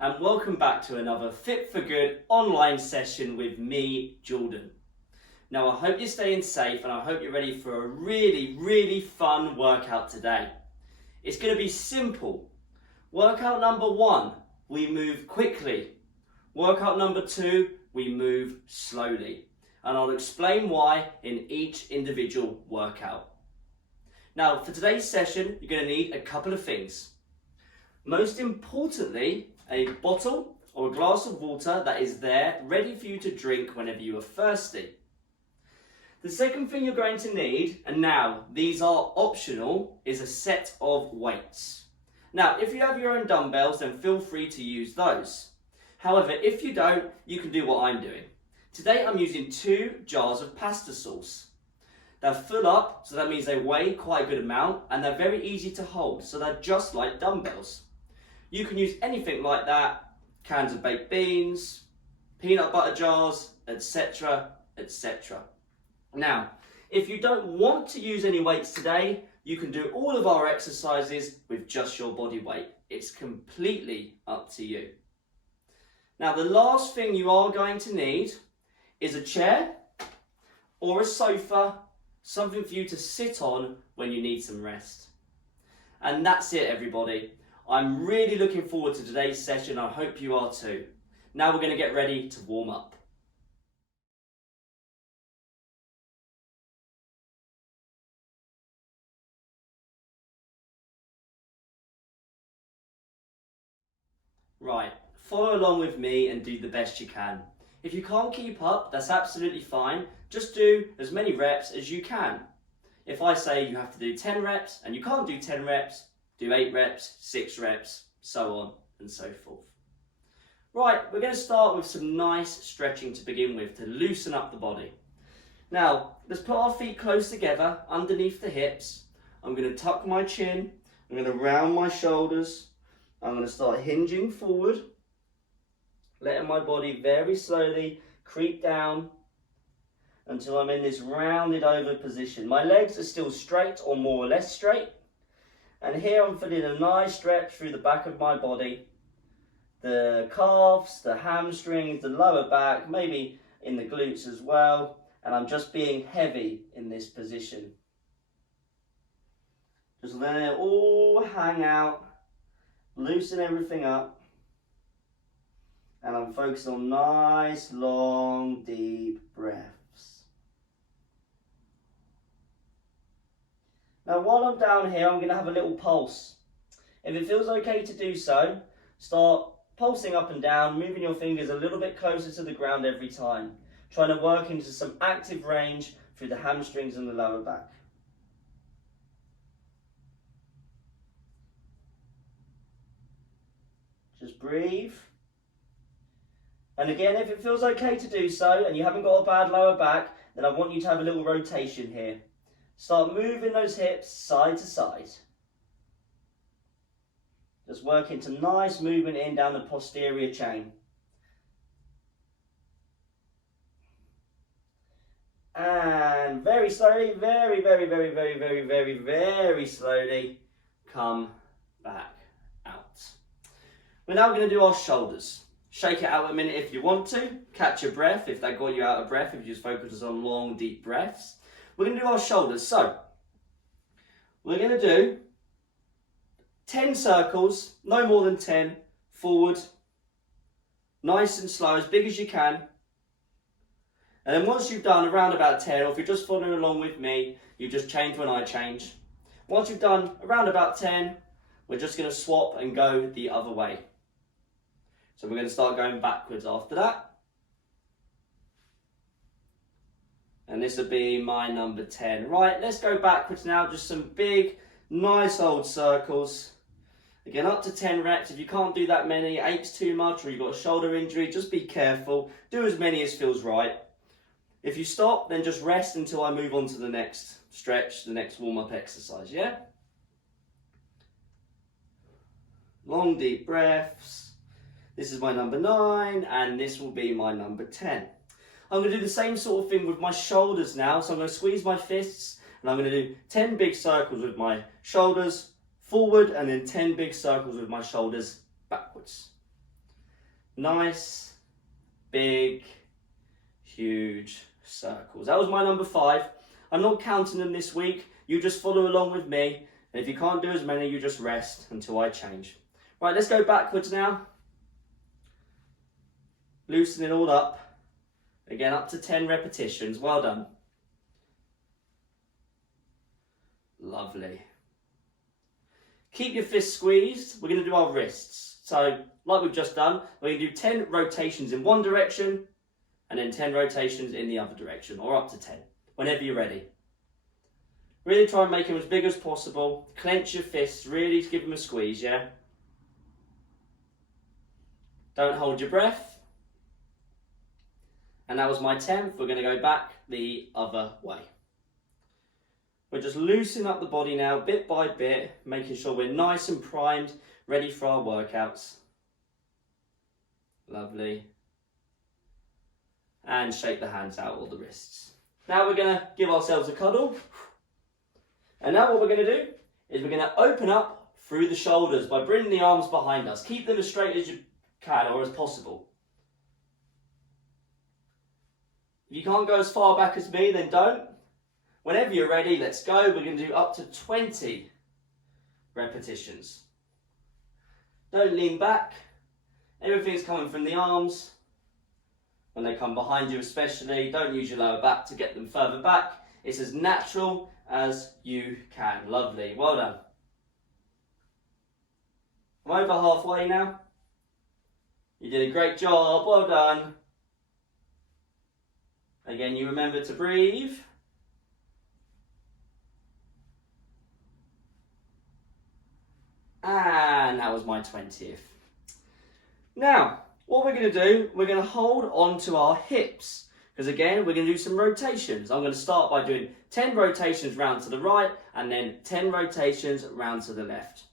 and welcome back to another Fit for Good online session with me, Jordan. Now I hope you're staying safe and I hope you're ready for a really fun workout today. It's going to be simple. Workout number 1, we move quickly. Workout number 2, we move slowly. And I'll explain why in each individual workout. Now for today's session, you're going to need a couple of things. Most importantly, a bottle or a glass of water that is there ready for you to drink whenever you are thirsty. The second thing you're going to need, and now these are optional, is a set of weights. Now if you have your own dumbbells, then feel free to use those. However, if you don't, you can do what I'm doing. Today I'm using 2 jars of pasta sauce. They're full up, so that means they weigh quite a good amount, and they're very easy to hold, so they're just like dumbbells. You can use anything like that, cans of baked beans, peanut butter jars, etc, etc. Now, if you don't want to use any weights today, you can do all of our exercises with just your body weight. It's completely up to you. Now, the last thing you are going to need is a chair or a sofa, something for you to sit on when you need some rest. And that's it, everybody. I'm really looking forward to today's session. I hope you are too. Now we're going to get ready to warm up. Right, follow along with me and do the best you can. If you can't keep up, that's absolutely fine. Just do as many reps as you can. If I say you have to do 10 reps and you can't do 10 reps, do 8 reps, 6 reps, so on and so forth. Right, we're going to start with some nice stretching to begin with to loosen up the body. Now, let's put our feet close together underneath the hips. I'm going to tuck my chin, I'm going to round my shoulders, I'm going to start hinging forward, letting my body very slowly creep down until I'm in this rounded over position. My legs are still straight or more or less straight. And here I'm feeling a nice stretch through the back of my body. The calves, the hamstrings, the lower back, maybe in the glutes as well. And I'm just being heavy in this position. Just letting it all hang out, loosen everything up. And I'm focused on nice, long, deep breaths. Now while I'm down here, I'm going to have a little pulse. If it feels okay to do so, start pulsing up and down, moving your fingers a little bit closer to the ground every time. Trying to work into some active range through the hamstrings and the lower back. Just breathe. And again, if it feels okay to do so, and you haven't got a bad lower back, then I want you to have a little rotation here. Start moving those hips side to side. Just work into nice movement in down the posterior chain. And very slowly, very slowly, come back out. We're now going to do our shoulders. Shake it out a minute if you want to. Catch your breath if that got you out of breath, if you just focus on long, deep breaths. We're going to do our shoulders. So, we're going to do 10 circles, no more than 10, forward, nice and slow, as big as you can. And then once you've done around about 10, or if you're just following along with me, you just change when I change. Once you've done around about 10, we're just going to swap and go the other way. So we're going to start going backwards after that. And this will be my number 10. Right, let's go backwards now. Just some big, nice old circles. Again, up to 10 reps. If you can't do that many, it aches too much, or you've got a shoulder injury, just be careful. Do as many as feels right. If you stop, then just rest until I move on to the next stretch, the next warm-up exercise, yeah? Long, deep breaths. This is my number 9, and this will be my number 10. I'm going to do the same sort of thing with my shoulders now. So I'm going to squeeze my fists and I'm going to do 10 big circles with my shoulders forward and then 10 big circles with my shoulders backwards. Nice, big, huge circles. That was my number 5. I'm not counting them this week. You just follow along with me. And if you can't do as many, you just rest until I change. Right, let's go backwards now. Loosen it all up. Again, up to 10 repetitions. Well done. Lovely. Keep your fists squeezed. We're going to do our wrists. So, like we've just done, we're going to do 10 rotations in one direction and then 10 rotations in the other direction, or up to 10, whenever you're ready. Really try and make them as big as possible. Clench your fists, really give them a squeeze, yeah? Don't hold your breath. And that was my 10th. We're going to go back the other way. We're just loosening up the body now, bit by bit, making sure we're nice and primed, ready for our workouts. Lovely. And shake the hands out, or the wrists. Now we're going to give ourselves a cuddle. And now what we're going to do is we're going to open up through the shoulders by bringing the arms behind us. Keep them as straight as you can, or as possible. If you can't go as far back as me, then don't. Whenever you're ready, let's go. We're going to do up to 20 repetitions. Don't lean back. Everything's coming from the arms. When they come behind you especially, don't use your lower back to get them further back. It's as natural as you can. Lovely. Well done. I'm over halfway now. You did a great job. Well done. Again, you remember to breathe. And that was my 20th. Now, what we're going to do, we're going to hold on to our hips. Because again, we're going to do some rotations. I'm going to start by doing 10 rotations round to the right and then 10 rotations round to the left.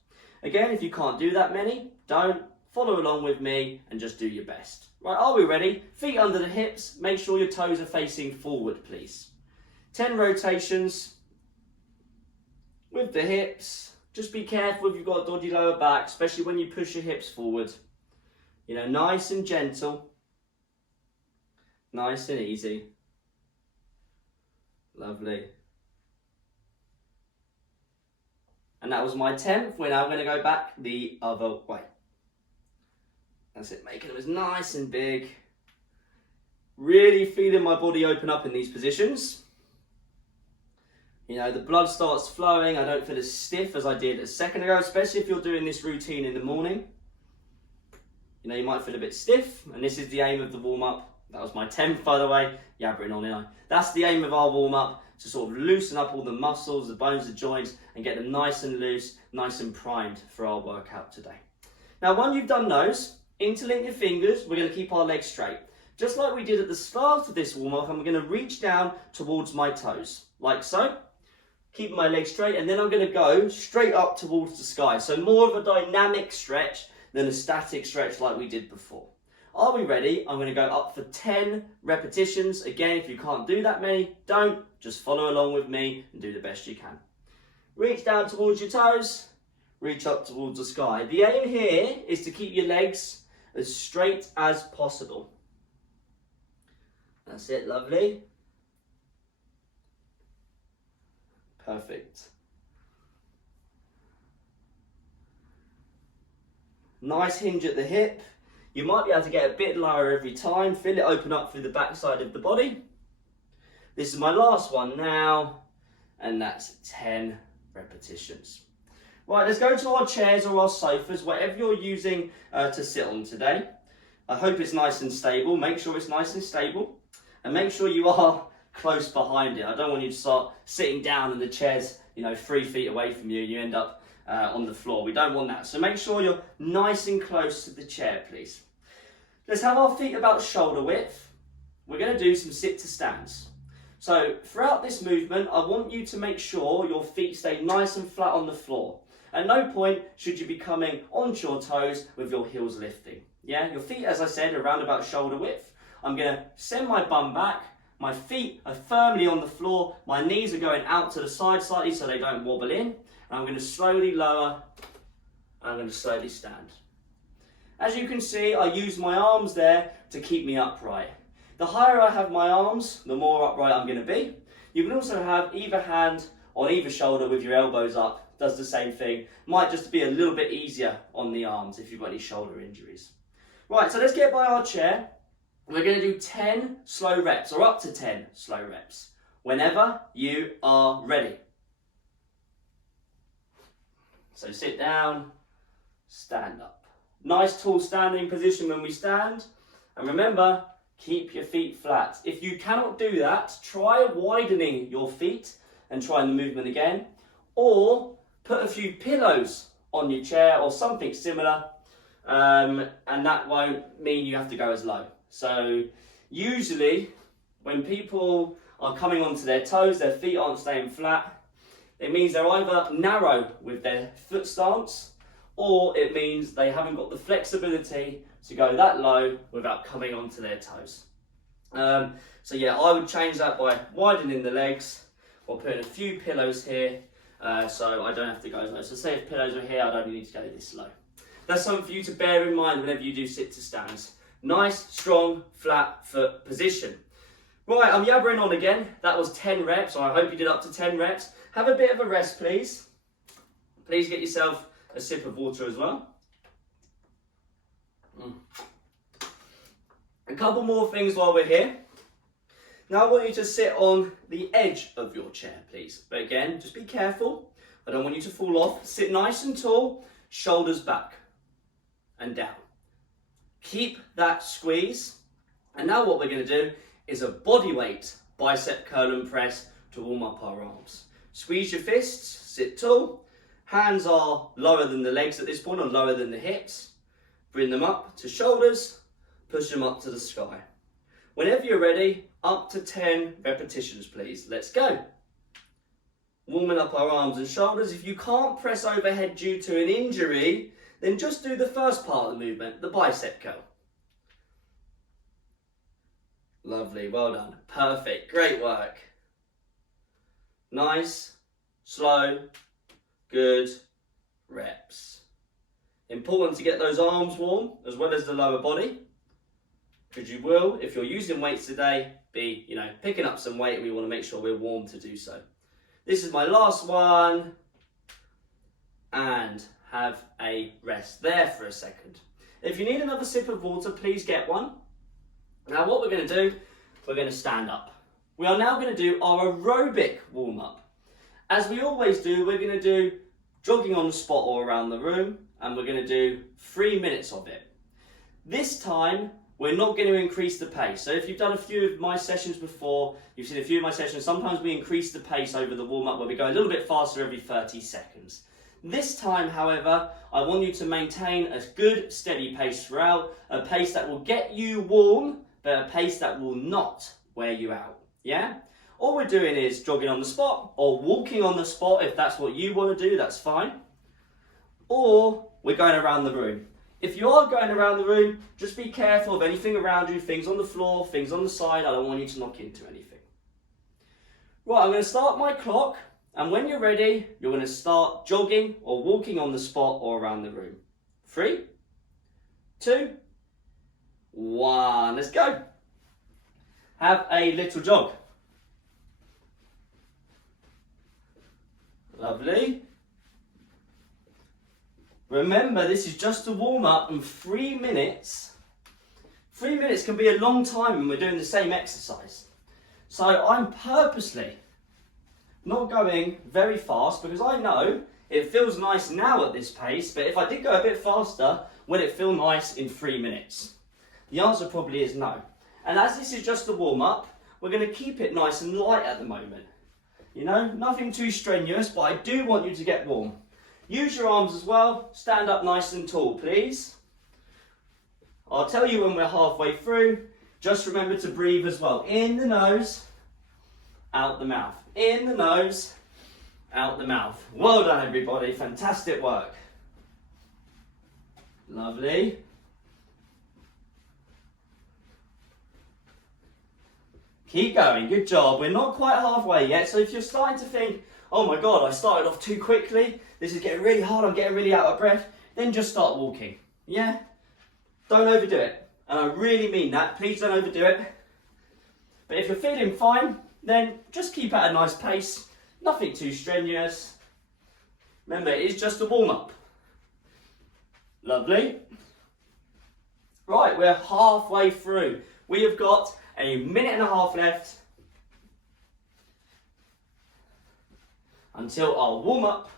Again, if you can't do that many, don't. Follow along with me and just do your best. Right, are we ready? Feet under the hips. Make sure your toes are facing forward, please. 10 rotations with the hips. Just be careful if you've got a dodgy lower back, especially when you push your hips forward. You know, nice and gentle. Nice and easy. Lovely. And that was my 10th. We're now going to go back the other way. That's it, making them as nice and big. Really feeling my body open up in these positions. You know, the blood starts flowing. I don't feel as stiff as I did a second ago, especially if you're doing this routine in the morning. You know, you might feel a bit stiff, and this is the aim of the warm-up. That was my 10th, by the way. Yabbering on, I. That's the aim of our warm-up, to sort of loosen up all the muscles, the bones, the joints, and get them nice and loose, nice and primed for our workout today. Now, when you've done those, interlink your fingers. We're going to keep our legs straight. Just like we did at the start of this warm-up, and we're going to reach down towards my toes, like so. Keep my legs straight, and then I'm going to go straight up towards the sky. So more of a dynamic stretch than a static stretch like we did before. Are we ready? I'm going to go up for 10 repetitions. Again, if you can't do that many, don't. Just follow along with me and do the best you can. Reach down towards your toes. Reach up towards the sky. The aim here is to keep your legs as straight as possible. That's it, lovely. Perfect. Nice hinge at the hip. You might be able to get a bit lower every time. Feel it open up through the back side of the body. This is my last one now, and that's 10 repetitions. Right, let's go to our chairs or our sofas, whatever you're using to sit on today. I hope it's nice and stable. Make sure it's nice and stable, and make sure you are close behind it. I don't want you to start sitting down and the chair's 3 feet away from you and you end up on the floor. We don't want that. So make sure you're nice and close to the chair, please. Let's have our feet about shoulder width. We're going to do some sit to stands. So throughout this movement, I want you to make sure your feet stay nice and flat on the floor. At no point should you be coming onto your toes with your heels lifting. Yeah, your feet, as I said, are around about shoulder width. I'm going to send my bum back. My feet are firmly on the floor. My knees are going out to the side slightly so they don't wobble in. And I'm going to slowly lower, and I'm going to slowly stand. As you can see, I use my arms there to keep me upright. The higher I have my arms, the more upright I'm going to be. You can also have either hand on either shoulder with your elbows up. Does the same thing. Might just be a little bit easier on the arms if you've got any shoulder injuries. Right, so let's get by our chair. We're going to do 10 slow reps, or up to 10 slow reps, whenever you are ready. So sit down, stand up. Nice tall standing position when we stand. And remember, keep your feet flat. If you cannot do that, try widening your feet and trying the movement again. Or put a few pillows on your chair or something similar, and that won't mean you have to go as low. So usually when people are coming onto their toes, their feet aren't staying flat, it means they're either narrow with their foot stance, or it means they haven't got the flexibility to go that low without coming onto their toes. So yeah, I would change that by widening the legs or putting a few pillows here, so I don't have to go as low. So say if pillows are here, I don't need to go this low. That's something for you to bear in mind whenever you do sit to stands. Nice, strong, flat foot position. Right, I'm yabbering on again. That was 10 reps, so I hope you did up to 10 reps. Have a bit of a rest, please. Please get yourself a sip of water as well. A couple more things while we're here. Now I want you to sit on the edge of your chair, please. But again, just be careful. I don't want you to fall off. Sit nice and tall, shoulders back and down. Keep that squeeze. And now what we're going to do is a body weight bicep curl and press to warm up our arms. Squeeze your fists, sit tall. Hands are lower than the legs at this point, or lower than the hips. Bring them up to shoulders, push them up to the sky. Whenever you're ready, up to 10 repetitions, please. Let's go. Warming up our arms and shoulders. If you can't press overhead due to an injury, then just do the first part of the movement, the bicep curl. Lovely, well done. Perfect, great work. Nice, slow, good reps. Important to get those arms warm as well as the lower body, because you will, if you're using weights today, be picking up some weight, and we want to make sure we're warm to do so. This is my last one, and have a rest there for a second. If you need another sip of water, please get one. Now what we're going to do, we're going to stand up. We are now going to do our aerobic warm-up. As we always do, we're going to do jogging on the spot or around the room, and we're going to do 3 minutes of it. This time, we're not going to increase the pace. So if you've done a few of my sessions before, you've seen a few of my sessions, sometimes we increase the pace over the warm-up where we go a little bit faster every 30 seconds. This time, however, I want you to maintain a good, steady pace throughout, a pace that will get you warm, but a pace that will not wear you out, yeah? All we're doing is jogging on the spot, or walking on the spot. If that's what you want to do, that's fine. Or we're going around the room. If you are going around the room, just be careful of anything around you, things on the floor, things on the side. I don't want you to knock into anything. Right, I'm going to start my clock, and when you're ready, you're going to start jogging or walking on the spot or around the room. 3, 2, 1, let's go. Have a little jog. Lovely. Remember, this is just a warm-up, and 3 minutes. 3 minutes can be a long time when we're doing the same exercise. So I'm purposely not going very fast, because I know it feels nice now at this pace, but if I did go a bit faster, would it feel nice in 3 minutes? The answer probably is no. And as this is just a warm-up, we're going to keep it nice and light at the moment. Nothing too strenuous, but I do want you to get warm. Use your arms as well. Stand up nice and tall, please. I'll tell you when we're halfway through. Just remember to breathe as well. In the nose, out the mouth. In the nose, out the mouth. Well done, everybody. Fantastic work. Lovely. Keep going, good job. We're not quite halfway yet, so if you're starting to think, oh my God, I started off too quickly, this is getting really hard, I'm getting really out of breath, then just start walking, yeah? don't overdo it. And I really mean that, please don't overdo it. But if you're feeling fine, then just keep at a nice pace, nothing too strenuous. Remember, it is just a warm-up. Lovely. Right, we're halfway through. We have got a minute and a half left until our warm-up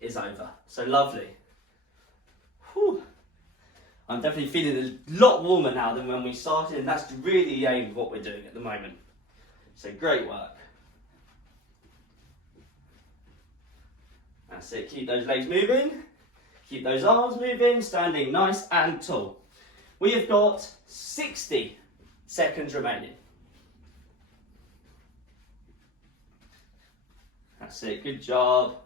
is over. So lovely. Whew. I'm definitely feeling a lot warmer now than when we started, and that's really the aim of what we're doing at the moment. So great work. That's it, keep those legs moving, keep those arms moving, standing nice and tall. We have got 60 seconds remaining. That's it, good job.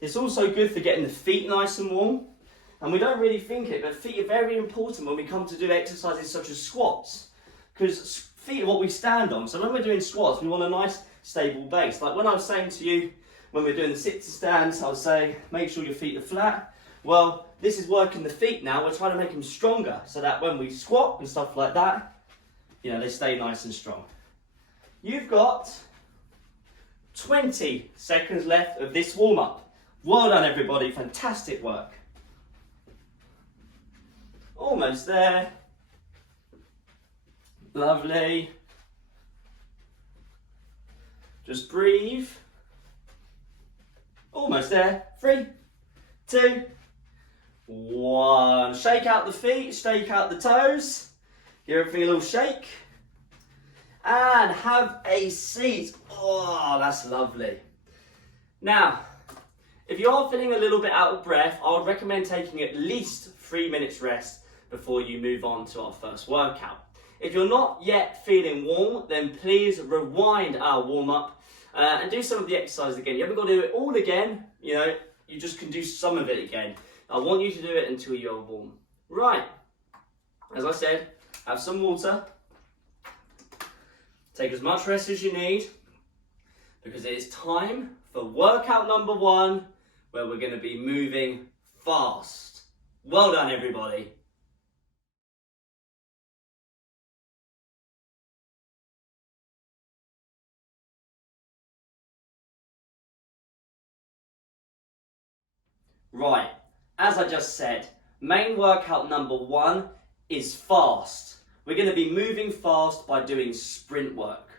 It's also good for getting the feet nice and warm. And we don't really think it, but feet are very important when we come to do exercises such as squats. Because feet are what we stand on. So when we're doing squats, we want a nice stable base. Like when I was saying to you, when we're doing the sit to stands, I was saying, make sure your feet are flat. Well, this is working the feet now. We're trying to make them stronger so that when we squat and stuff like that, you know, they stay nice and strong. You've got 20 seconds left of this warm-up. Well done, everybody. Fantastic work. Almost there. Lovely. Just breathe. Almost there. 3, 2, 1. Shake out the feet, shake out the toes. Give everything a little shake. And have a seat. Oh, that's lovely. Now, if you are feeling a little bit out of breath, I would recommend taking at least 3 minutes rest before you move on to our first workout. If you're not yet feeling warm, then please rewind our warm-up and do some of the exercises again. You haven't got to do it all again, you know, you just can do some of it again. I want you to do it until you're warm. Right, as I said, have some water. Take as much rest as you need, because it is time for workout number 1, where we're going to be moving fast. Well done, everybody. Right, as I just said, main workout number 1 is fast. We're going to be moving fast by doing sprint work.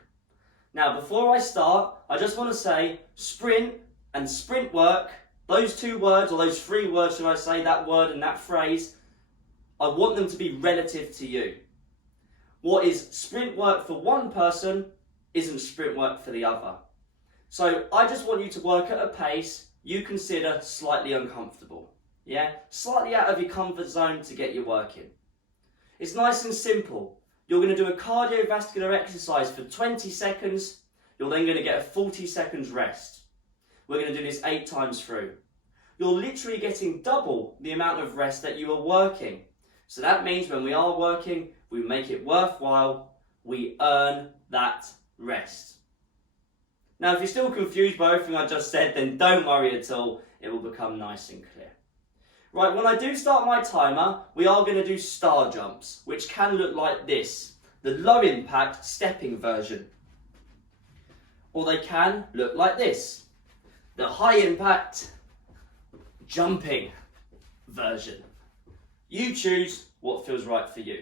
Now, before I start, I just want to say sprint and sprint work, those 2 words, or those 3 words, should I say, that word and that phrase, I want them to be relative to you. What is sprint work for one person isn't sprint work for the other. So I just want you to work at a pace you consider slightly uncomfortable. Yeah? Slightly out of your comfort zone to get your work in. It's nice and simple. You're going to do a cardiovascular exercise for 20 seconds. You're then going to get a 40 seconds rest. We're going to do this 8 times through. You're literally getting double the amount of rest that you are working. So that means when we are working, we make it worthwhile. We earn that rest. Now, if you're still confused by everything I just said, then don't worry at all. It will become nice and clear. Right, when I do start my timer, we are going to do star jumps, which can look like this, the low impact stepping version. Or they can look like this, the high impact jumping version. You choose what feels right for you.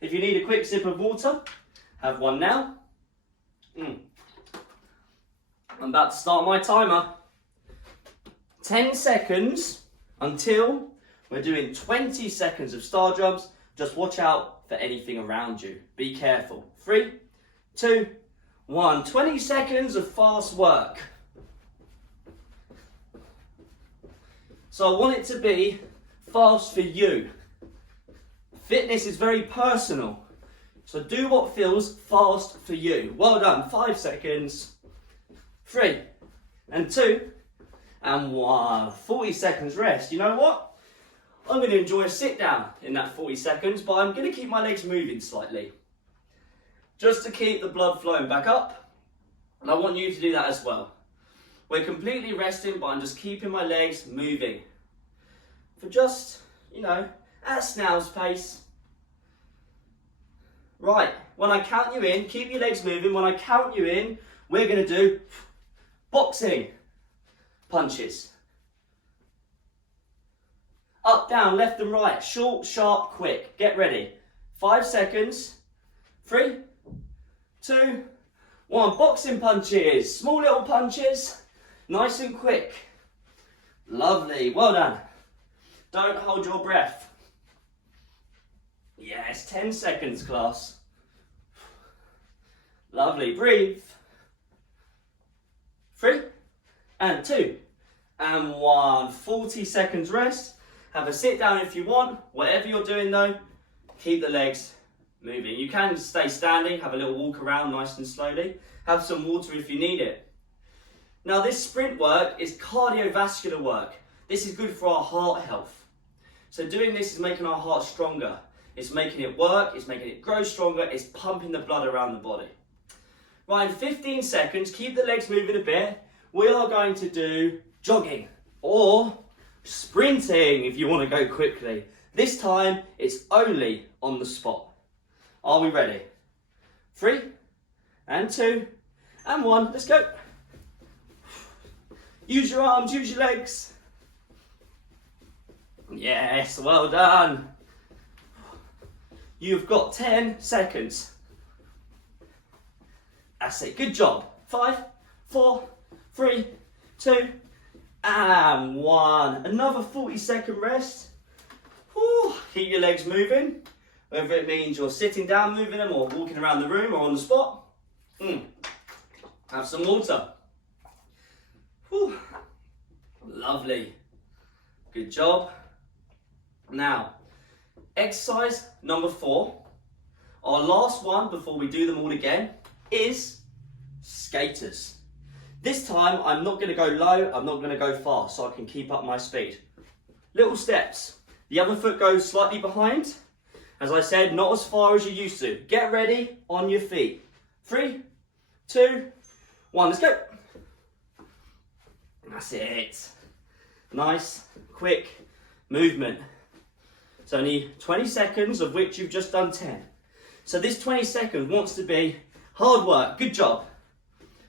If you need a quick sip of water, have one now. I'm about to start my timer. 10 seconds until we're doing 20 seconds of star jumps. Just watch out for anything around you. Be careful. 3, 2, 1. 20 seconds of fast work. So I want it to be fast for you. Fitness is very personal. So do what feels fast for you. Well done. 5 seconds. 3 and 2 and 1. 40 seconds rest. You know what? I'm going to enjoy a sit down in that 40 seconds, but I'm going to keep my legs moving slightly. Just to keep the blood flowing back up. And I want you to do that as well. We're completely resting, but I'm just keeping my legs moving. For just, at a snail's pace. Right, when I count you in, keep your legs moving. When I count you in, we're going to do boxing punches. Up, down, left and right. Short, sharp, quick. Get ready. 5 seconds. 3, 2, 1. Boxing punches. Small little punches. Nice and quick. Lovely. Well done. Don't hold your breath. Yes, 10 seconds, class. Lovely. Breathe. 3 and 2 and 1. 40 seconds rest. Have a sit down if you want. Whatever you're doing though, keep the legs moving. You can stay standing, have a little walk around nice and slowly. Have some water if you need it. Now this sprint work is cardiovascular work. This is good for our heart health. So doing this is making our heart stronger. It's making it work, it's making it grow stronger, it's pumping the blood around the body. Right, in 15 seconds, keep the legs moving a bit. We are going to do jogging or sprinting if you want to go quickly. This time, it's only on the spot. Are we ready? 3 and 2 and 1. Let's go. Use your arms, use your legs. Yes, well done. You've got 10 seconds. That's it, good job. 5, 4, 3, 2, and 1. Another 40-second rest. Whew. Keep your legs moving. Whether it means you're sitting down moving them or walking around the room or on the spot. Have some water. Whew. Lovely. Good job. Now, exercise number 4. Our last one before we do them all again is skaters. This time, I'm not going to go low, I'm not going to go fast, so I can keep up my speed. Little steps. The other foot goes slightly behind. As I said, not as far as you used to. Get ready, on your feet. 3, 2, 1, let's go. That's it. Nice, quick movement. It's only 20 seconds, of which you've just done 10. So this 20 seconds wants to be hard work, good job.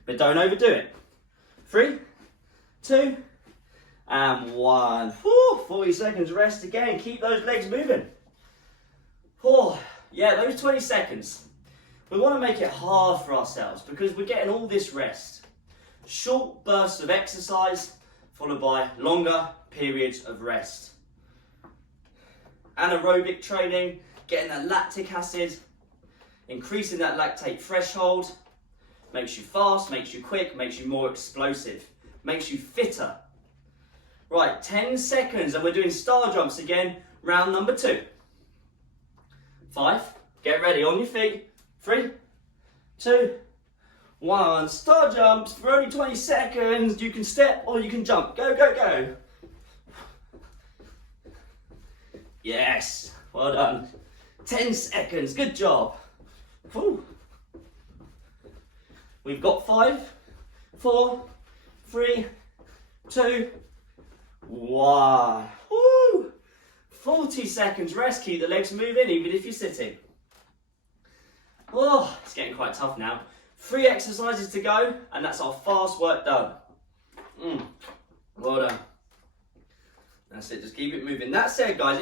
But don't overdo it. 3, 2, and 1. Whew, 40 seconds rest again. Keep those legs moving. Yeah, those 20 seconds. We want to make it hard for ourselves because we're getting all this rest. Short bursts of exercise followed by longer periods of rest. Anaerobic training, getting that lactic acid, increasing that lactate threshold. Makes you fast, makes you quick, makes you more explosive, makes you fitter. Right, 10 seconds and we're doing star jumps again, round number 2. 5, get ready, on your feet. 3, 2, 1. Star jumps for only 20 seconds. You can step or you can jump. Go, go, go. Yes, well done. 10 seconds, good job. Whew. We've got 5, 4, 3, 2, 1. Woo! 40 seconds rest, keep the legs moving even if you're sitting. Oh, it's getting quite tough now. 3 exercises to go and that's our fast work done. Well done. That's it, just keep it moving. That said guys,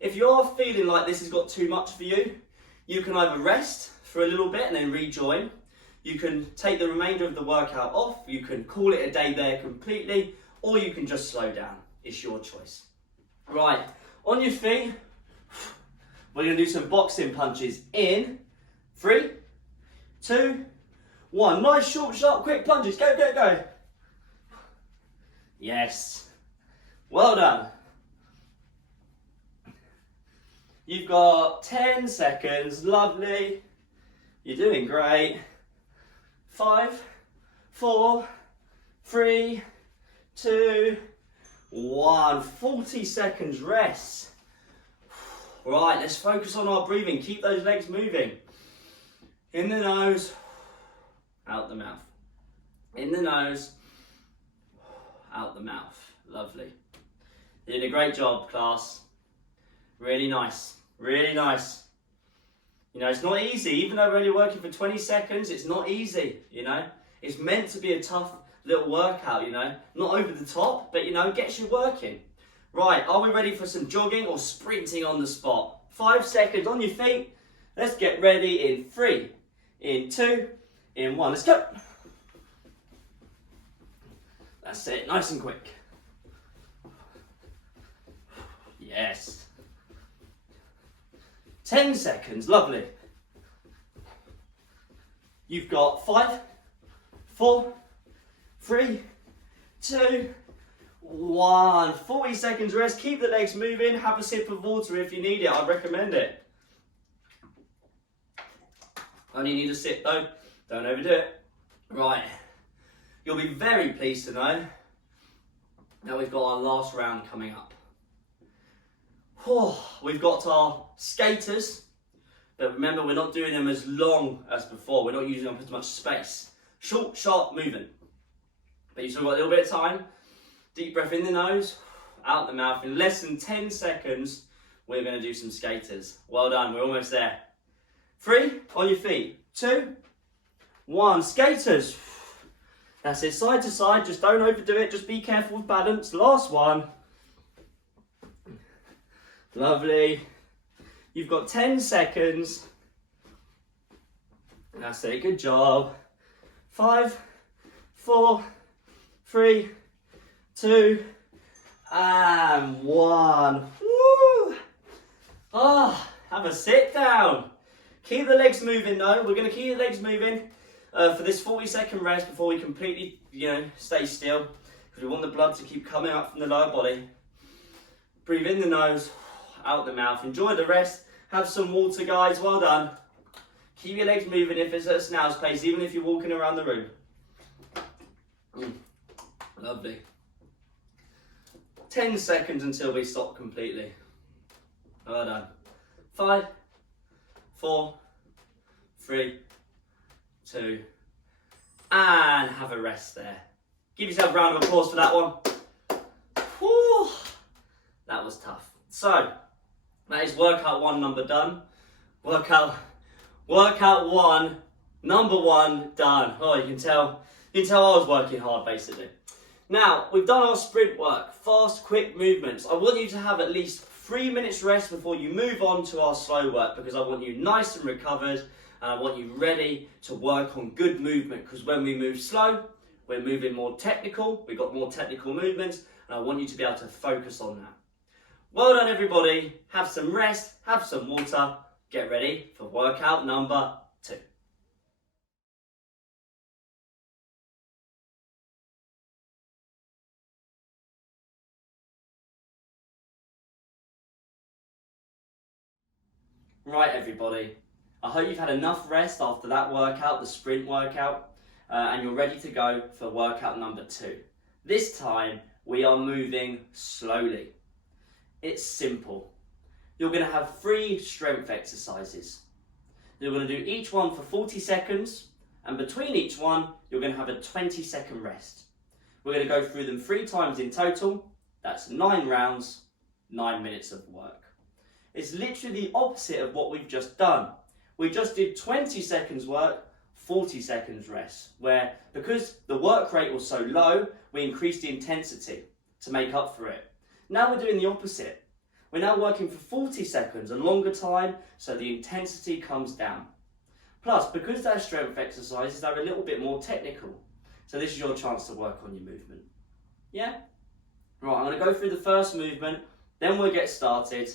if you're feeling like this has got too much for you, you can either rest for a little bit and then rejoin. You can take the remainder of the workout off, you can call it a day there completely, or you can just slow down. It's your choice. Right, on your feet, we're going to do some boxing punches in 3, 2, 1. Nice, short, sharp, quick punches. Go, go, go. Yes. Well done. You've got 10 seconds. Lovely. You're doing great. 5, 4, 3, 2, 1. 40 seconds rest. Right, let's focus on our breathing. Keep those legs moving. In the nose, out the mouth. In the nose, out the mouth. Lovely. You're doing a great job, class. Really nice, really nice. You know, it's not easy, even though we're only working for 20 seconds, it's not easy, you know. It's meant to be a tough little workout, you know. Not over the top, but you know, gets you working. Right, are we ready for some jogging or sprinting on the spot? 5 seconds on your feet. Let's get ready in 3, in 2, in 1. Let's go. That's it, nice and quick. Yes. 10 seconds, lovely. You've got 5, 4, 3, 2, 1. 40 seconds rest, keep the legs moving, have a sip of water if you need it, I recommend it. Only need a sip though, don't overdo it. Right, you'll be very pleased to know that we've got our last round coming up. We've got our skaters, but remember we're not doing them as long as before, we're not using up as much space. Short, sharp movement. But you've still got a little bit of time. Deep breath in the nose, out the mouth. In less than 10 seconds, we're going to do some skaters. Well done, we're almost there. 3, on your feet. 2, 1, skaters. That's it, side to side, just don't overdo it, just be careful with balance. Last one. Lovely. You've got 10 seconds. That's it, good job. 5, 4, 3, 2, and 1. Woo! Have a sit down. Keep the legs moving though. We're going to keep the legs moving for this 40-second rest before we completely, stay still. Because we want the blood to keep coming up from the lower body. Breathe in the nose, out the mouth. Enjoy the rest. Have some water, guys. Well done. Keep your legs moving if it's at a snail's pace, even if you're walking around the room. Lovely. 10 seconds until we stop completely. Well done. 5, 4, 3, 2, and have a rest there. Give yourself a round of applause for that one. Whew. That was tough. So, that is workout 1 number done. Workout 1, number 1 done. Oh, you can tell I was working hard basically. Now, we've done our sprint work, fast, quick movements. I want you to have at least 3 minutes rest before you move on to our slow work because I want you nice and recovered and I want you ready to work on good movement because when we move slow, we're moving more technical, we've got more technical movements and I want you to be able to focus on that. Well done everybody, have some rest, have some water, get ready for workout number 2. Right everybody, I hope you've had enough rest after that workout, the sprint workout, and you're ready to go for workout number 2. This time we are moving slowly. It's simple. You're going to have 3 strength exercises. You're going to do each one for 40 seconds and between each one you're going to have a 20-second rest. We're going to go through them 3 times in total. That's 9 rounds, 9 minutes of work. It's literally the opposite of what we've just done. We just did 20 seconds work, 40 seconds rest, where because the work rate was so low, we increased the intensity to make up for it. Now we're doing the opposite. We're now working for 40 seconds, a longer time, so the intensity comes down. Plus, because they're strength exercises, they're a little bit more technical. So this is your chance to work on your movement. Yeah? Right, I'm going to go through the first movement, then we'll get started.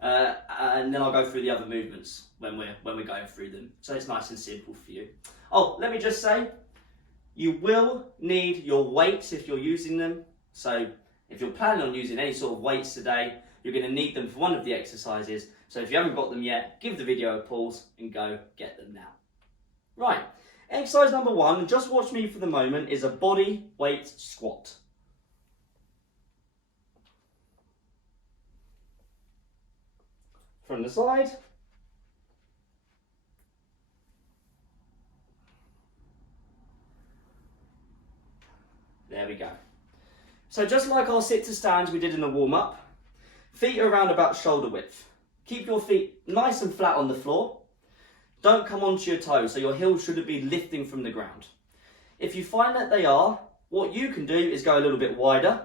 And then I'll go through the other movements when we're going through them. So it's nice and simple for you. Oh, let me just say, you will need your weights if you're using them. So if you're planning on using any sort of weights today, you're going to need them for one of the exercises. So if you haven't got them yet, give the video a pause and go get them now. Right, exercise number 1, and just watch me for the moment, is a body weight squat. From the side. There we go. So just like our sit to stands we did in the warm-up, feet are around about shoulder width. Keep your feet nice and flat on the floor. Don't come onto your toes, so your heels shouldn't be lifting from the ground. If you find that they are, what you can do is go a little bit wider,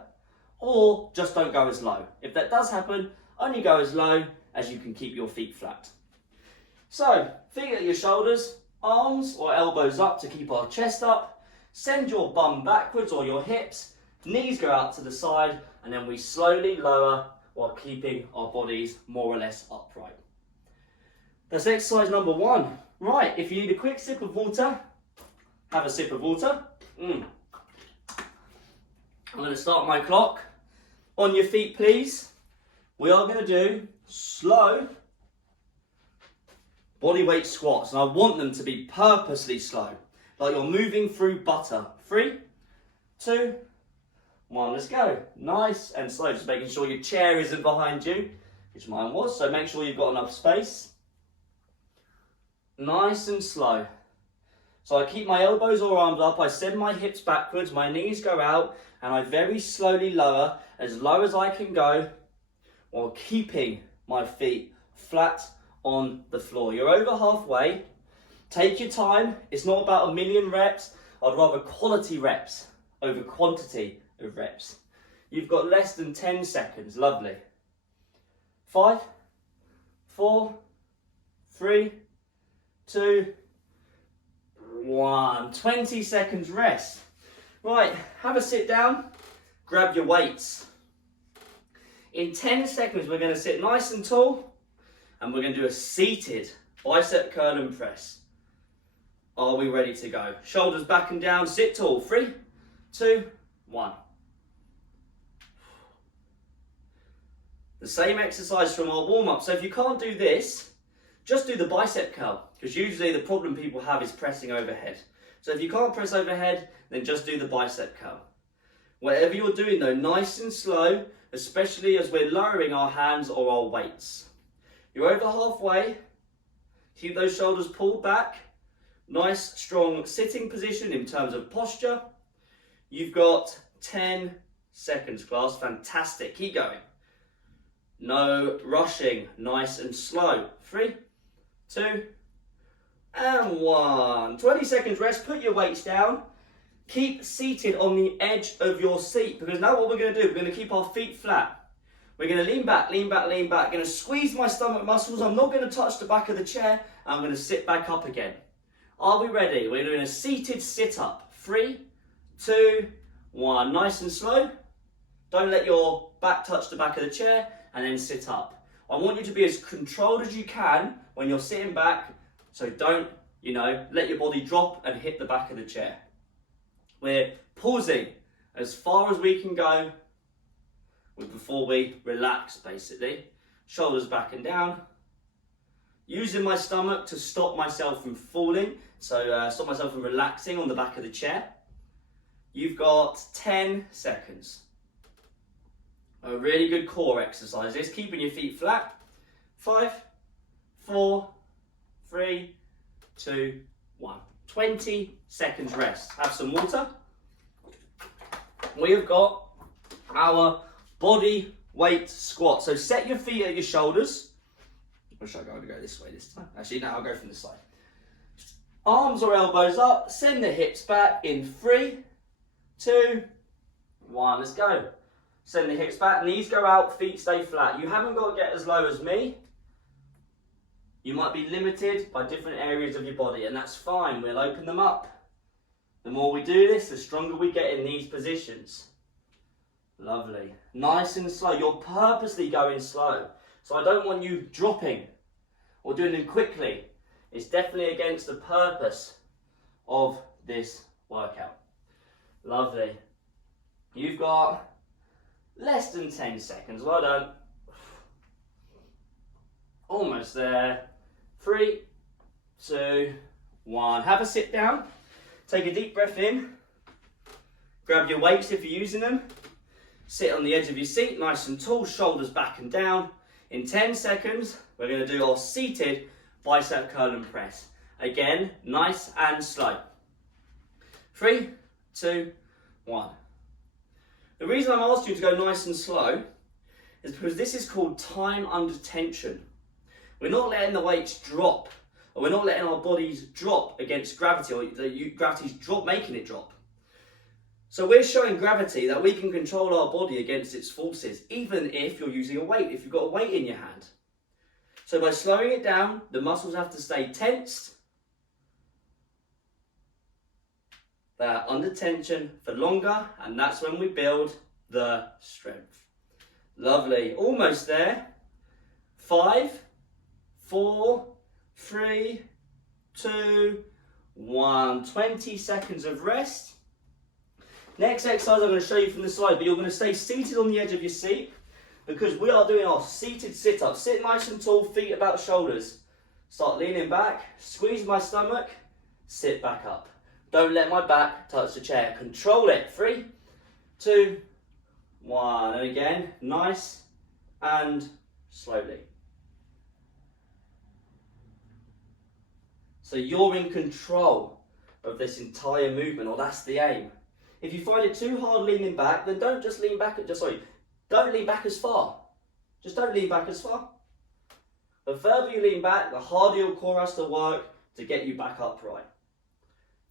or just don't go as low. If that does happen, only go as low as you can keep your feet flat. So, feet at your shoulders, arms or elbows up to keep our chest up. Send your bum backwards or your hips, knees go out to the side, and then we slowly lower while keeping our bodies more or less upright. That's exercise number 1. Right, if you need a quick sip of water, have a sip of water. I'm going to start my clock. On your feet, please. We are going to do slow body weight squats, and I want them to be purposely slow, like you're moving through butter. 3, 2, 1, let's go. Nice and slow, just making sure your chair isn't behind you, which mine was, so make sure you've got enough space. Nice and slow. So I keep my elbows or arms up, I send my hips backwards, my knees go out, and I very slowly lower, as low as I can go, while keeping my feet flat on the floor. You're over halfway. Take your time. It's not about a million reps. I'd rather quality reps over quantity of reps. You've got less than 10 seconds. Lovely. 5, 4, 3, 2, 1. 20 seconds rest. Right, have a sit down. Grab your weights. In 10 seconds, we're going to sit nice and tall, and we're going to do a seated bicep curl and press. Are we ready to go? Shoulders back and down, sit tall. 3, 2, 1. The same exercise from our warm-up. So if you can't do this, just do the bicep curl, because usually the problem people have is pressing overhead. So if you can't press overhead, then just do the bicep curl. Whatever you're doing though, nice and slow, especially as we're lowering our hands or our weights. You're over halfway. Keep those shoulders pulled back. Nice, strong sitting position in terms of posture. You've got 10 seconds, class. Fantastic. Keep going. No rushing. Nice and slow. 3, 2, and 1. 20 seconds rest. Put your weights down. Keep seated on the edge of your seat, because now what we're going to do, we're going to keep our feet flat. We're going to lean back, lean back, lean back. Going to squeeze my stomach muscles. I'm not going to touch the back of the chair. I'm going to sit back up again. Are we ready? We're doing a seated sit-up. 3, 2, 1. Nice and slow. Don't let your back touch the back of the chair, and then sit up. I want you to be as controlled as you can when you're sitting back, so don't, let your body drop and hit the back of the chair. We're pausing as far as we can go before we relax, basically. Shoulders back and down. Using my stomach to stop myself from falling, so stop myself from relaxing on the back of the chair. You've got 10 seconds. A really good core exercise is keeping your feet flat. 5, 4, 3, 2, 1. 20 seconds rest. Have some water. We have got our body weight squat. So set your feet at your shoulders. Or should I go this way this time? Actually, no, I'll go from this side. Arms or elbows up. Send the hips back in 3, 2, 1. Let's go. Send the hips back. Knees go out. Feet stay flat. You haven't got to get as low as me. You might be limited by different areas of your body, and that's fine. We'll open them up. The more we do this, the stronger we get in these positions. Lovely. Nice and slow. You're purposely going slow. So I don't want you dropping or doing them quickly. It's definitely against the purpose of this workout. Lovely. You've got less than 10 seconds. Well done. Almost there. 3, 2, 1. Have a sit down. Take a deep breath in. Grab your weights if you're using them. Sit on the edge of your seat, nice and tall, shoulders back and down. In 10 seconds, we're going to do our seated bicep curl and press. Again, nice and slow. 3, 2, 1. The reason I'm asking you to go nice and slow is because this is called time under tension. We're not letting the weights drop, or we're not letting our bodies drop against gravity, or gravity's making it drop. So we're showing gravity that we can control our body against its forces, even if you're using a weight, if you've got a weight in your hand. So by slowing it down, the muscles have to stay tensed. They're under tension for longer, and that's when we build the strength. Lovely, almost there. 5, 4, 3, 2, 1. 20 seconds of rest. Next exercise I'm going to show you from the side, but you're going to stay seated on the edge of your seat because we are doing our seated sit-up. Sit nice and tall, feet about shoulders. Start leaning back, squeeze my stomach, sit back up. Don't let my back touch the chair. Control it. 3, 2, 1. And again, nice and slowly. So you're in control of this entire movement, or that's the aim. If you find it too hard leaning back, then don't just lean back, don't lean back as far. Just don't lean back as far. The further you lean back, the harder your core has to work to get you back upright.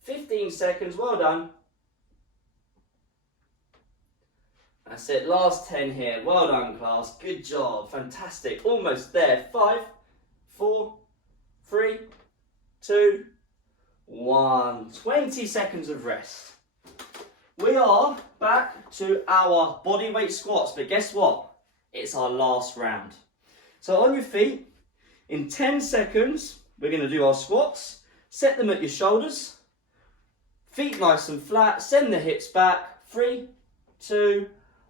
15 seconds, well done. That's it, last 10 here. Well done, class, good job, fantastic. Almost there. 5, 4, 3, 2, 1. 20 seconds of rest. We are back to our body weight squats, but guess what? It's our last round. So on your feet, in 10 seconds, we're going to do our squats. Set them at your shoulders. Feet nice and flat. Send the hips back. 3, 2,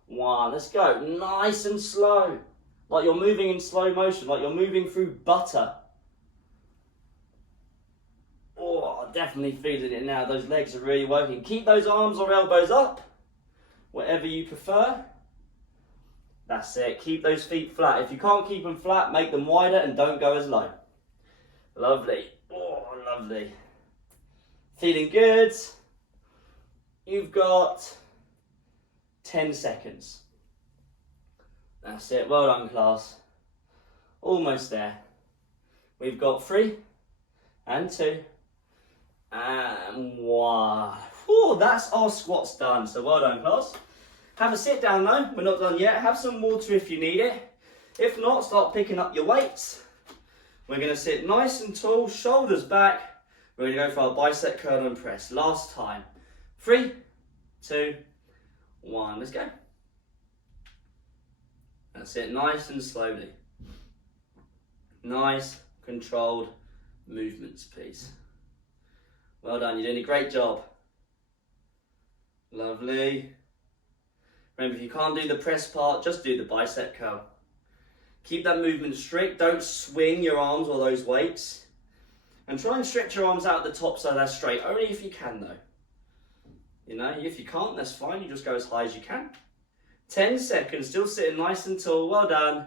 1. Let's go. Nice and slow. Like you're moving in slow motion, like you're moving through butter. Oh, definitely feeling it now. Those legs are really working. Keep those arms or elbows up, whatever you prefer. That's it. Keep those feet flat. If you can't keep them flat, make them wider and don't go as low. Lovely. Oh, lovely. Feeling good. You've got 10 seconds. That's it. Well done, class. Almost there. We've got 3 and 2. And 1. Whew, that's our squats done. So well done, class. Have a sit down though. We're not done yet. Have some water if you need it. If not, start picking up your weights. We're going to sit nice and tall, shoulders back. We're going to go for our bicep curl and press. Last time. 3, 2, 1. Let's go. That's it. Nice and slowly. Nice, controlled movements, please. Well done, you're doing a great job. Lovely. Remember, if you can't do the press part, just do the bicep curl. Keep that movement strict. Don't swing your arms or those weights. And try and stretch your arms out at the top so they're straight. Only if you can, though. You know, if you can't, that's fine. You just go as high as you can. 10 seconds, still sitting nice and tall. Well done.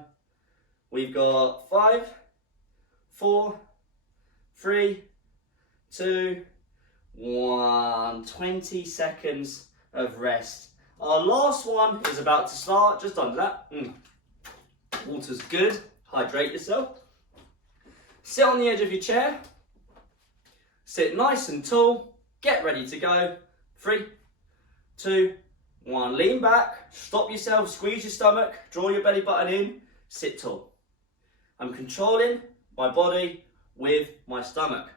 We've got 5, 4, 3, 2, 1. 20 seconds of rest. Our last one is about to start. Just under that. Water's good. Hydrate yourself. Sit on the edge of your chair. Sit nice and tall. Get ready to go. 3, 2, 1. Lean back. Stop yourself. Squeeze your stomach. Draw your belly button in. Sit tall. I'm controlling my body with my stomach.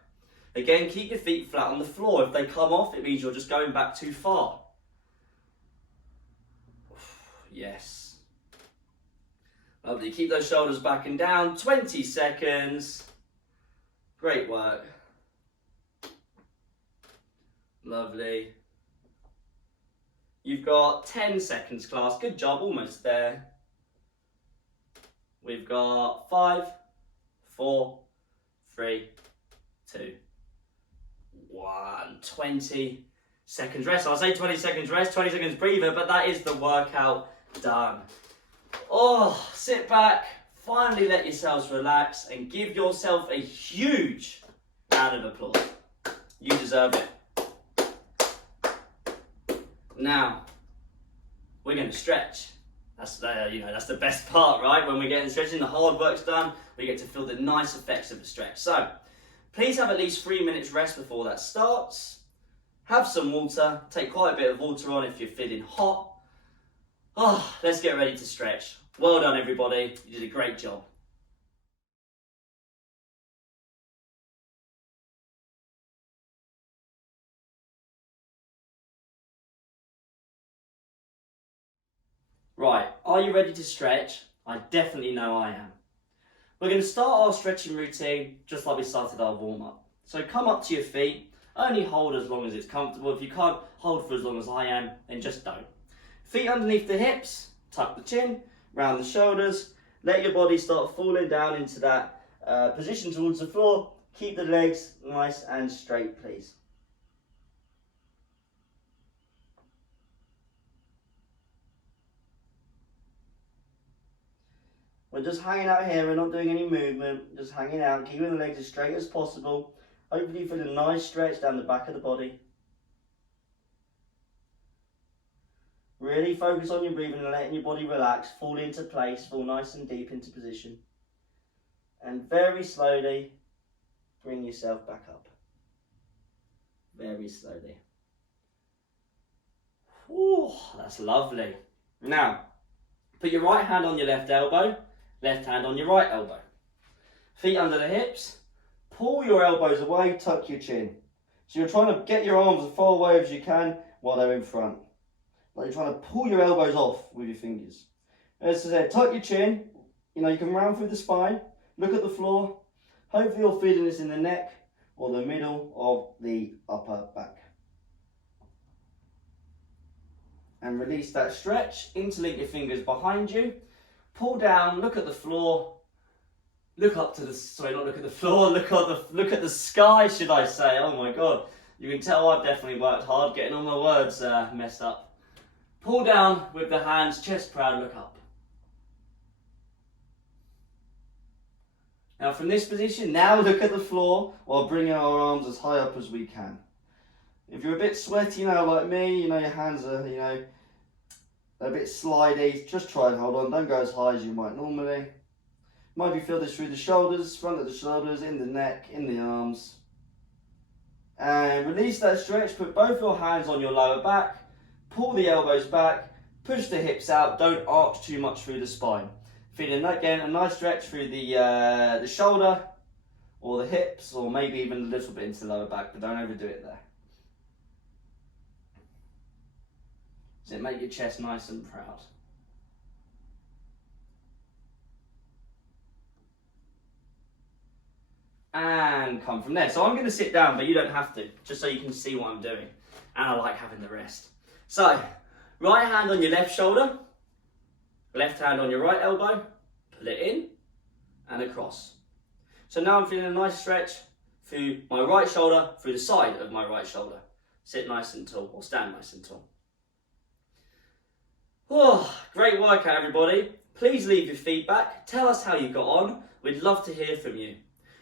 Again, keep your feet flat on the floor. If they come off, it means you're just going back too far. Yes. Lovely. Keep those shoulders back and down. 20 seconds. Great work. Lovely. You've got 10 seconds, class. Good job. Almost there. We've got 5, 4, 3, 2, 1. 20 seconds rest. I'll say 20 seconds rest, 20 seconds breather, but that is the workout done. Oh, sit back, finally let yourselves relax and give yourself a huge round of applause. You deserve it. Now, we're going to stretch. That's that's the best part, right? When we're getting stretching, the hard work's done, we get to feel the nice effects of the stretch. So please have at least 3 minutes rest before that starts. Have some water, take quite a bit of water on if you're feeling hot. Oh, let's get ready to stretch. Well done everybody, you did a great job. Right, are you ready to stretch? I definitely know I am. We're going to start our stretching routine just like we started our warm-up. So come up to your feet, only hold as long as it's comfortable. If you can't hold for as long as I am, then just don't. Feet underneath the hips, tuck the chin, round the shoulders, let your body start falling down into that position towards the floor. Keep the legs nice and straight, please. We're just hanging out here, we're not doing any movement, just hanging out, keeping the legs as straight as possible. Hopefully you feel a nice stretch down the back of the body. Really focus on your breathing and letting your body relax, fall into place, fall nice and deep into position. And very slowly, bring yourself back up. Very slowly. Ooh, that's lovely. Now, put your right hand on your left elbow, left hand on your right elbow. Feet under the hips, pull your elbows away, tuck your chin. So you're trying to get your arms as far away as you can while they're in front. Like you're trying to pull your elbows off with your fingers. As I said, tuck your chin, you can round through the spine, look at the floor. Hopefully you're feeling this in the neck or the middle of the upper back. And release that stretch, interlink your fingers behind you, pull down, look at the floor, look up to the, sorry, not look at the floor, look at the sky, should I say. Oh my God, you can tell I've definitely worked hard getting all my words messed up. Pull down with the hands, chest proud, look up. Now from this position, now look at the floor while bringing our arms as high up as we can. If you're a bit sweaty now like me, your hands are, a bit slidey, just try and hold on, don't go as high as you might normally. Maybe feel this through the shoulders, front of the shoulders, in the neck, in the arms. And release that stretch, put both your hands on your lower back, pull the elbows back, push the hips out, don't arch too much through the spine. Feeling again a nice stretch through the shoulder or the hips, or maybe even a little bit into the lower back, but don't overdo it there. So make your chest nice and proud. And come from there. So I'm going to sit down, but you don't have to, just so you can see what I'm doing. And I like having the rest. So, right hand on your left shoulder, left hand on your right elbow, pull it in and across. So now I'm feeling a nice stretch through my right shoulder, through the side of my right shoulder. Sit nice and tall, or stand nice and tall. Oh, great workout everybody. Please leave your feedback. Tell us how you got on. We'd love to hear from you.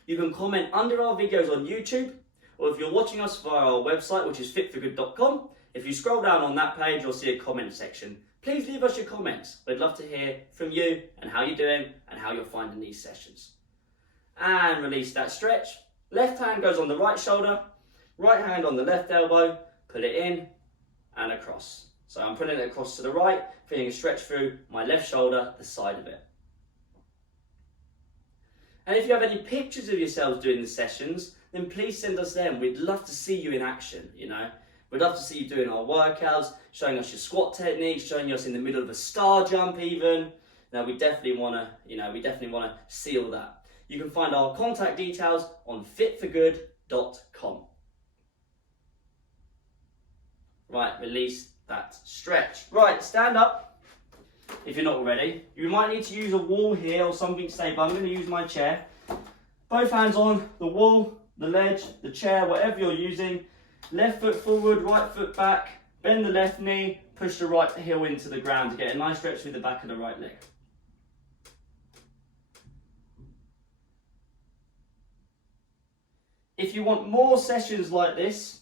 You can comment under our videos on YouTube, or if you're watching us via our website, which is fitforgood.com, if you scroll down on that page, you'll see a comment section. Please leave us your comments. We'd love to hear from you and how you're doing and how you're finding these sessions. And release that stretch. Left hand goes on the right shoulder, right hand on the left elbow, put it in and across. So I'm putting it across to the right, feeling a stretch through my left shoulder, the side of it. And if you have any pictures of yourselves doing the sessions, then please send us them. We'd love to see you in action, We'd love to see you doing our workouts, showing us your squat techniques, showing us in the middle of a star jump even. Now we definitely want to see all that. You can find our contact details on fitforgood.com. Right, release that stretch. Right, stand up. If you're not already, you might need to use a wall here or something stable. I'm going to use my chair. Both hands on the wall, the ledge, the chair, whatever you're using. Left foot forward, right foot back. Bend the left knee, push the right heel into the ground to get a nice stretch through the back of the right leg. If you want more sessions like this,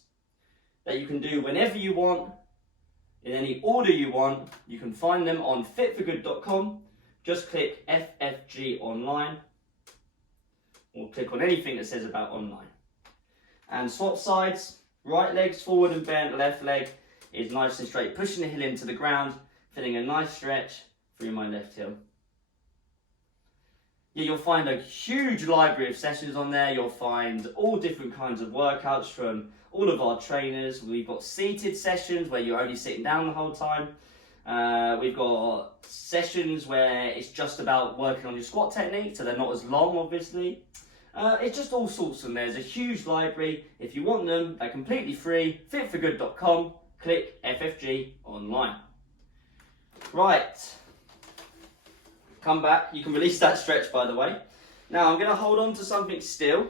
that you can do whenever you want, in any order you want. You can find them on fitforgood.com. Just click FFG online, or click on anything that says about online. And swap sides, right leg's forward and bent, left leg is nice and straight, pushing the heel into the ground, feeling a nice stretch through my left heel. Yeah, you'll find a huge library of sessions on there. You'll find all different kinds of workouts from all of our trainers. We've got seated sessions where you're only sitting down the whole time. We've got sessions where it's just about working on your squat technique, so they're not as long, obviously. It's just all sorts of them. There's a huge library. If you want them, they're completely free. Fitforgood.com, click FFG online. Right. Come back. You can release that stretch, by the way. Now I'm going to hold on to something still.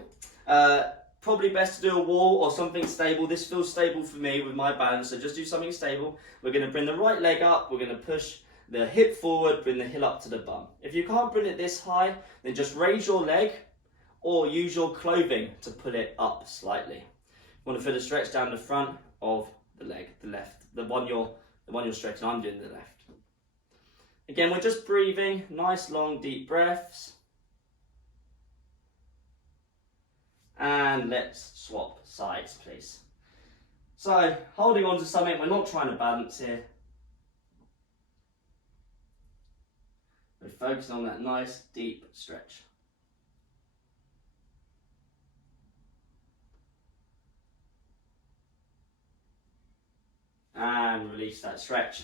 Probably best to do a wall or something stable. This feels stable for me with my balance, so just do something stable. We're going to bring the right leg up. We're going to push the hip forward, bring the heel up to the bum. If you can't bring it this high, then just raise your leg or use your clothing to pull it up slightly. You want to feel the stretch down the front of the leg, the left, the one you're stretching. I'm doing the left. Again, we're just breathing, nice long deep breaths. And let's swap sides, please. So, holding on to something, we're not trying to balance here. We're focusing on that nice deep stretch. And release that stretch.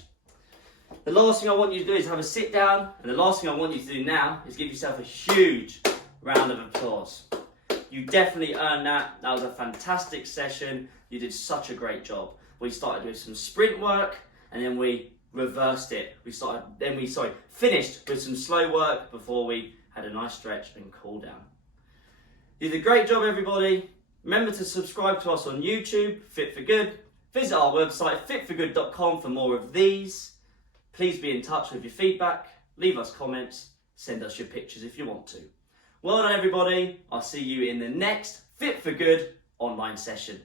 The last thing I want you to do is have a sit down, and the last thing I want you to do now is give yourself a huge round of applause. You definitely earned that. That was a fantastic session. You did such a great job. We started with some sprint work, and then we reversed it. We finished with some slow work before we had a nice stretch and cool down. You did a great job, everybody. Remember to subscribe to us on YouTube, Fit for Good. Visit our website, fitforgood.com, for more of these. Please be in touch with your feedback. Leave us comments. Send us your pictures if you want to. Well done, everybody. I'll see you in the next Fit for Good online session.